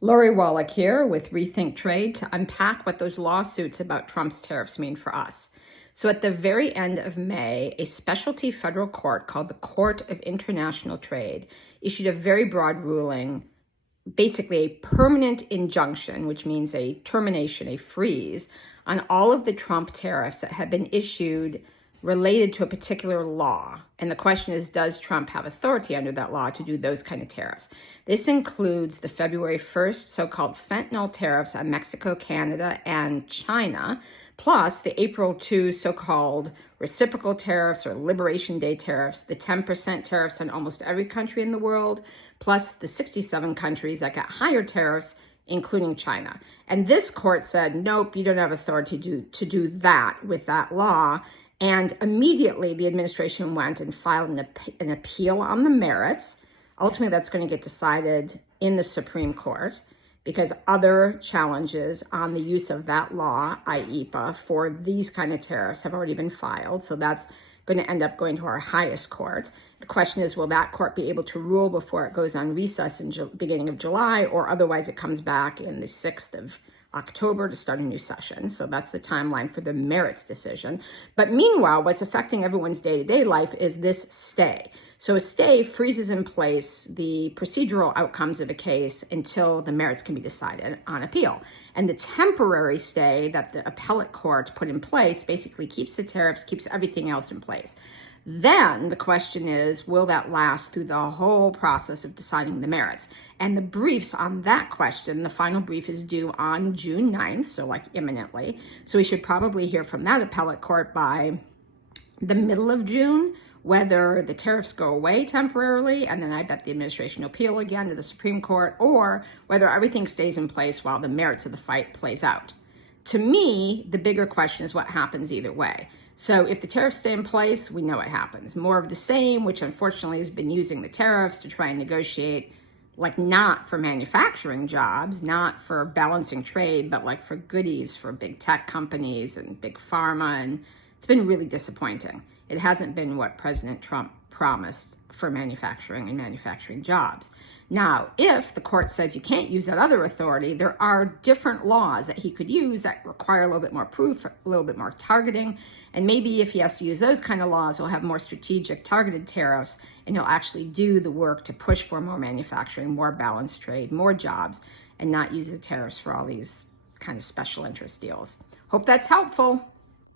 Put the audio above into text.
Lori Wallach here with Rethink Trade to unpack what those lawsuits about Trump's tariffs mean for us. So at the very end of May, a specialty federal court called the Court of International Trade issued a very broad ruling, basically a permanent injunction, which means a termination, a freeze, on all of the Trump tariffs that had been issued related to a particular law. And the question is, does Trump have authority under that law to do those kind of tariffs? This includes the February 1st so-called fentanyl tariffs on Mexico, Canada, and China, plus the April 2 so-called reciprocal tariffs or Liberation Day tariffs, the 10% tariffs on almost every country in the world, plus the 67 countries that got higher tariffs, including China. And this court said, nope, you don't have authority to do that with that law. And immediately the administration went and filed an appeal on the merits. Ultimately, that's going to get decided in the Supreme Court because other challenges on the use of that law, IEPA, for these kind of tariffs have already been filed. So that's going to end up going to our highest court. The question is, will that court be able to rule before it goes on recess in beginning of July, or otherwise it comes back in the 6th of October to start a new session. So that's the timeline for the merits decision. But meanwhile, what's affecting everyone's day-to-day life is this stay. So a stay freezes in place the procedural outcomes of a case until the merits can be decided on appeal. And the temporary stay that the appellate court put in place basically keeps the tariffs, keeps everything else in place. Then the question is, will that last through the whole process of deciding the merits? And the briefs on that question, the final brief is due on June 9th, so like imminently. So we should probably hear from that appellate court by the middle of June, whether the tariffs go away temporarily, and then I bet the administration will appeal again to the Supreme Court, or whether everything stays in place while the merits of the fight plays out. To me, the bigger question is what happens either way. So if the tariffs stay in place, we know what happens. More of the same, which unfortunately has been using the tariffs to try and negotiate, like not for manufacturing jobs, not for balancing trade, but like for goodies for big tech companies and big pharma. And it's been really disappointing. It hasn't been what President Trump promised for manufacturing and manufacturing jobs. Now, if the court says you can't use that other authority, there are different laws that he could use that require a little bit more proof, a little bit more targeting. And maybe if he has to use those kind of laws, he'll have more strategic targeted tariffs, and he'll actually do the work to push for more manufacturing, more balanced trade, more jobs, and not use the tariffs for all these kind of special interest deals. Hope that's helpful.